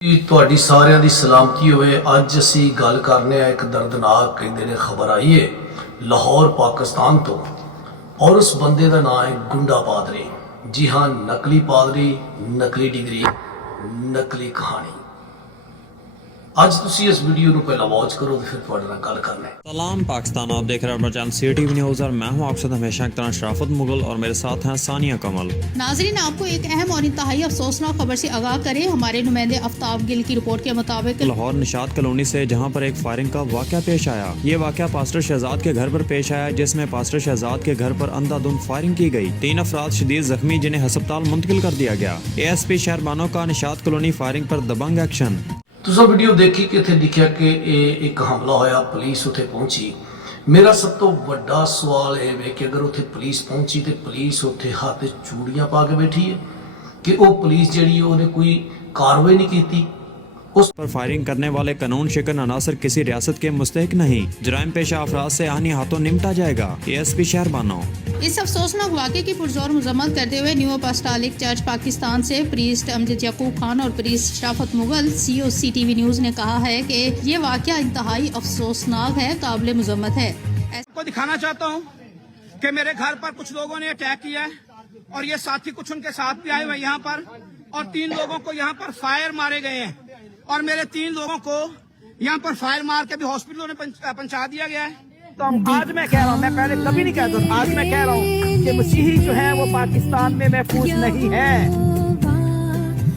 ਤੁਹਾਡੀ ਸਾਰਿਆਂ ਦੀ ਸਲਾਮਤੀ ਹੋਵੇ। ਅੱਜ ਅਸੀਂ ਗੱਲ ਕਰਨੇ ਆ ਇੱਕ ਦਰਦਨਾਕ ਕਹਿੰਦੇ ਨੇ ਖਬਰ ਆਈ ਹੈ ਲਾਹੌਰ ਪਾਕਿਸਤਾਨ ਤੋਂ, ਔਰ ਉਸ ਬੰਦੇ ਦਾ ਨਾਮ ਹੈ ਗੁੰਡਾ ਪਾਦਰੀ। ਜੀ ਹਾਂ, ਨਕਲੀ ਪਾਦਰੀ, ਨਕਲੀ ਡਿਗਰੀ, ਨਕਲੀ ਕਹਾਣੀ। ਅੱਜ ਤੁਸੀਂ ਇਸ ਵੀਡੀयो ਨੂੰ ਪਹਿਲਾਂ वॉच करो तो फिर ਤੁਹਾਡੇ ਨਾਲ ਗੱਲ करना है। सलाम पाकिस्तान, आप देख रहे हैं अपना चैनल CTV न्यूज़ और मैं हूं आपके साथ हमेशा की तरह शराफत मुगल और मेरे साथ हैं सानिया कमल। नाजरीन, आपको एक अहम और इंतहाई अफसोसनाक खबर से आगाह करें। हमारे नुमाइंदे आफ्ताब गिल की रिपोर्ट के मुताबिक लाहौर निशात कॉलोनी से जहां पर एक फायरिंग का वाक़या पेश आया। ये वाक़या पास्टर शहजाद के घर पर पेश आया, जिसमें पास्टर शहजाद के घर पर अंधाधुंध फायरिंग की गई। 3 अफराद शदीद जख्मी, जिन्हें हस्पताल मुंतकिल कर दिया गया। ASP शहरबानों का निशात कॉलोनी फायरिंग पर दबंग एक्शन। ਤੁਸੀਂ ਵੀਡੀਓ ਦੇਖੀ ਕਿ ਇੱਥੇ ਲਿਖਿਆ ਕਿ ਇਹ ਇੱਕ ਹਮਲਾ ਹੋਇਆ, ਪੁਲਿਸ ਉੱਥੇ ਪਹੁੰਚੀ। ਮੇਰਾ ਸਭ ਤੋਂ ਵੱਡਾ ਸਵਾਲ ਇਹ ਵੇ ਕਿ ਅਗਰ ਉੱਥੇ ਪੁਲਿਸ ਪਹੁੰਚੀ ਤੇ ਪੁਲਿਸ ਉੱਥੇ ਹੱਥ 'ਚ ਚੂੜੀਆਂ ਪਾ ਕੇ ਬੈਠੀ ਹੈ ਕਿ ਉਹ ਪੁਲਿਸ ਜਿਹੜੀ ਉਹਨੇ ਕੋਈ ਕਾਰਵਾਈ नहीं ਕੀਤੀ। उस पर फायरिंग करने वाले कानून शिकन अनासर किसी रियासत के मुस्तहिक नहीं। जराइम पेशा अफराद से आनी हाथों निपटा जाएगा। ASP शहरबानों। इस अफसोसनाक वाक़े की पुरजोर मजम्मत करते हुए न्यू अपोस्टोलिक चर्च पाकिस्तान से प्रीस्ट अमजद याकूब खान और प्रीस्ट शराफत मुगल CEO CTV न्यूज़ ने कहा है कि ये वाक़या इंतहाई अफसोसनाक है, काबिल मजम्मत है। को दिखाना चाहता हूँ कि मेरे घर पर कुछ लोगों ने अटैक किया है और ये साथी कुछ उनके साथ भी आए हुए यहाँ पर, और 3 लोगों को यहाँ पर फायर मारे गए हैं और मेरे 3 लोगों को यहाँ पर फायर मार के भी हॉस्पिटलों में पहुंचा दिया गया है। तो आज मैं कह रहा हूँ, मैं पहले कभी नहीं कहता था, आज मैं कह रहा हूँ कि मसीही जो है वो पाकिस्तान में महफूज नहीं है।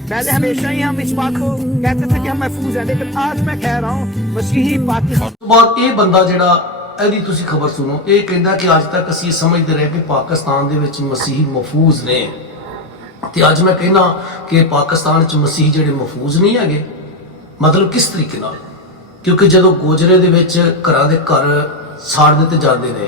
पहले हमेशा ही हम इस बात को कहते थे कि हम महफूज हैं, लेकिन आज मैं कह रहा हूँ मसीही पाकिस्तान। ਬਾਅਦ ਇਹ ਬੰਦਾ ਜਿਹੜਾ ਇਹਦੀ ਤੁਸੀਂ ਖਬਰ ਸੁਣੋ, ਇਹ ਕਹਿੰਦਾ ਕਿ ਅੱਜ ਤੱਕ ਅਸੀਂ ਸਮਝਦੇ ਰਹੇ ਕਿ ਪਾਕਿਸਤਾਨ ਦੇ ਵਿੱਚ ਮਸੀਹੀ ਮਹਫੂਜ਼ ਨੇ, ਤੇ ਅੱਜ ਮੈਂ ਕਹਿੰਦਾ ਕਿ ਪਾਕਿਸਤਾਨ 'ਚ ਮਸੀਹੀ ਜਿਹੜੇ ਮਹਫੂਜ਼ ਨਹੀਂ ਹੈਗੇ। ਮਤਲਬ ਕਿਸ ਤਰੀਕੇ ਨਾਲ? ਕਿਉਂਕਿ ਜਦੋਂ ਗੋਜਰੇ ਦੇ ਵਿੱਚ ਘਰਾਂ ਦੇ ਘਰ ਸਾੜ ਦਿੱਤੇ ਜਾਂਦੇ ਨੇ,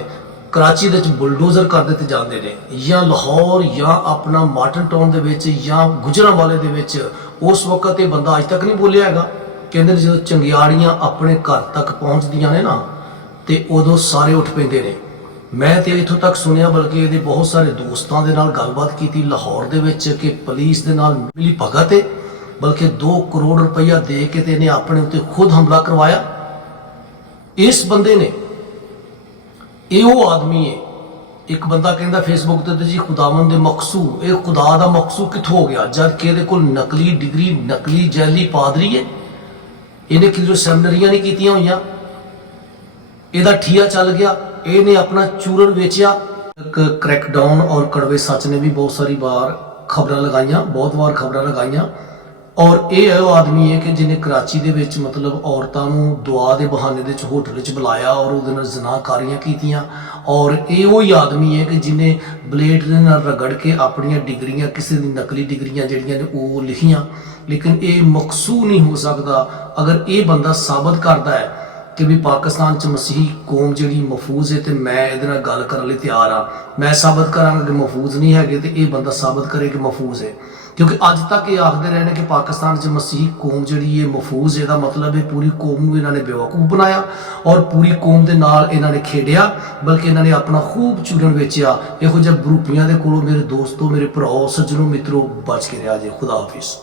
ਕਰਾਚੀ ਦੇ ਵਿੱਚ ਬੁਲਡੋਜ਼ਰ ਕਰ ਦਿੱਤੇ ਜਾਂਦੇ ਨੇ, ਜਾਂ ਲਾਹੌਰ ਜਾਂ ਆਪਣਾ ਮਾਰਟਨ ਟਾਊਨ ਦੇ ਵਿੱਚ ਜਾਂ ਗੁਜਰਾਂਵਾਲੇ ਦੇ ਵਿੱਚ, ਉਸ ਵਕਤ ਇਹ ਬੰਦਾ ਅੱਜ ਤੱਕ ਨਹੀਂ ਬੋਲਿਆ ਹੈਗਾ। ਕਹਿੰਦੇ ਨੇ ਜਦੋਂ ਚੰਗਿਆੜੀਆਂ ਆਪਣੇ ਘਰ ਤੱਕ ਪਹੁੰਚਦੀਆਂ ਨੇ ਨਾ, ਤੇ ਉਦੋਂ ਸਾਰੇ ਉੱਠ ਪੈਂਦੇ ਨੇ। ਮੈਂ ਤੇ ਇੱਥੋਂ ਤੱਕ ਸੁਣਿਆ, ਬਲਕਿ ਇਹਦੇ ਬਹੁਤ ਸਾਰੇ ਦੋਸਤਾਂ ਦੇ ਨਾਲ ਗੱਲਬਾਤ ਕੀਤੀ ਲਾਹੌਰ ਦੇ ਵਿੱਚ, ਕਿ ਪੁਲਿਸ ਦੇ ਨਾਲ ਮਿਲੀ ਭਗਤ ਹੈ, ਬਲਕਿ 2 ਕਰੋੜ ਰੁਪਈਆ ਦੇ ਕੇ ਤੇ ਇਹਨੇ ਆਪਣੇ ਉੱਤੇ ਖੁਦ ਹਮਲਾ ਕਰਵਾਇਆ। ਇਸ ਬੰਦੇ ਨੇ, ਇਹ ਉਹ ਆਦਮੀ ਹੈ। ਇੱਕ ਬੰਦਾ ਕਹਿੰਦਾ ਫੇਸਬੁੱਕ ਤੇ ਜੀ ਖੁਦਾਵੰਦ ਦੇ ਮਕਸੂ, ਇਹ ਖੁਦਾ ਦਾ ਮਕਸੂ ਕਿੱਥੋਂ ਹੋ ਗਿਆ, ਜਦ ਕਿ ਇਹਦੇ ਕੋਲ ਨਕਲੀ ਡਿਗਰੀ, ਨਕਲੀ ਜੈਲੀ ਪਾਦਰੀ ਹੈ। ਇਹਨੇ ਕਿਧਰੋਂ ਸੈਮਨਰੀਆਂ ਨਹੀਂ ਕੀਤੀਆਂ ਹੋਈਆਂ, ਇਹਦਾ ਠੀਆ ਚੱਲ ਗਿਆ, ਇਹਨੇ ਆਪਣਾ ਚੂਰਨ ਵੇਚਿਆ। ਕ੍ਰੈਕਡਾਊਨ ਔਰ ਕੜਵੇ ਸੱਚ ਨੇ ਵੀ ਬਹੁਤ ਸਾਰੀ ਵਾਰ ਖਬਰਾਂ ਲਗਾਈਆਂ, ਬਹੁਤ ਵਾਰ ਖਬਰਾਂ ਲਗਾਈਆਂ। ਔਰ ਇਹ ਉਹ ਆਦਮੀ ਹੈ ਕਿ ਜਿਹਨੇ ਕਰਾਚੀ ਦੇ ਵਿੱਚ ਮਤਲਬ ਔਰਤਾਂ ਨੂੰ ਦੁਆ ਦੇ ਬਹਾਨੇ ਦੇ ਵਿੱਚ ਹੋਟਲ ਵਿੱਚ ਬੁਲਾਇਆ ਔਰ ਉਹਦੇ ਨਾਲ ਜ਼ਨਾਕਾਰੀਆਂ ਕੀਤੀਆਂ। ਔਰ ਇਹ ਉਹ ਹੀ ਆਦਮੀ ਹੈ ਕਿ ਜਿਹਨੇ ਬਲੇਡ ਦੇ ਨਾਲ ਰਗੜ ਕੇ ਆਪਣੀਆਂ ਡਿਗਰੀਆਂ, ਕਿਸੇ ਦੀ ਨਕਲੀ ਡਿਗਰੀਆਂ ਜਿਹੜੀਆਂ ਨੇ ਉਹ ਲਿਖੀਆਂ। ਲੇਕਿਨ ਇਹ ਮਕਸੂ ਨਹੀਂ ਹੋ ਸਕਦਾ ਅਗਰ ਇਹ ਬੰਦਾ ਸਾਬਤ ਕਰਦਾ ਹੈ ਕਿ ਵੀ ਪਾਕਿਸਤਾਨ 'ਚ ਮਸੀਹੀ ਕੌਮ ਜਿਹੜੀ ਮਹਫੂਜ਼ ਹੈ, ਤੇ ਮੈਂ ਇਹਦੇ ਨਾਲ ਗੱਲ ਕਰਨ ਲਈ ਤਿਆਰ ਹਾਂ। ਮੈਂ ਸਾਬਤ ਕਰਾਂਗਾ ਕਿ ਮਹਫੂਜ਼ ਨਹੀਂ ਹੈਗੇ, ਤੇ ਇਹ ਬੰਦਾ ਸਾਬਤ ਕਰੇ ਕਿ ਮਹਫੂਜ਼ ਹੈ। ਕਿਉਂਕਿ ਅੱਜ ਤੱਕ ਇਹ ਆਖਦੇ ਰਹੇ ਨੇ ਕਿ ਪਾਕਿਸਤਾਨ 'ਚ ਮਸੀਹੀ ਕੌਮ ਜਿਹੜੀ ਹੈ ਮਹਫੂਜ਼, ਇਹਦਾ ਮਤਲਬ ਹੈ ਪੂਰੀ ਕੌਮ ਨੂੰ ਇਹਨਾਂ ਨੇ ਬੇਵਕੂਫ ਬਣਾਇਆ ਔਰ ਪੂਰੀ ਕੌਮ ਦੇ ਨਾਲ ਇਹਨਾਂ ਨੇ ਖੇਡਿਆ, ਬਲਕਿ ਇਹਨਾਂ ਨੇ ਆਪਣਾ ਖੂਬ ਚੂਰਨ ਵੇਚਿਆ। ਇਹੋ ਜਿਹੇ ਬਰੂਪੀਆਂ ਦੇ ਕੋਲੋਂ ਮੇਰੇ ਦੋਸਤੋ, ਮੇਰੇ ਭਰਾਓ, ਸੱਜਣੋ, ਮਿੱਤਰੋ, ਬਚ ਕੇ ਰਿਹਾ ਜੇ। ਖੁਦਾ ਹਾਫਿਜ਼।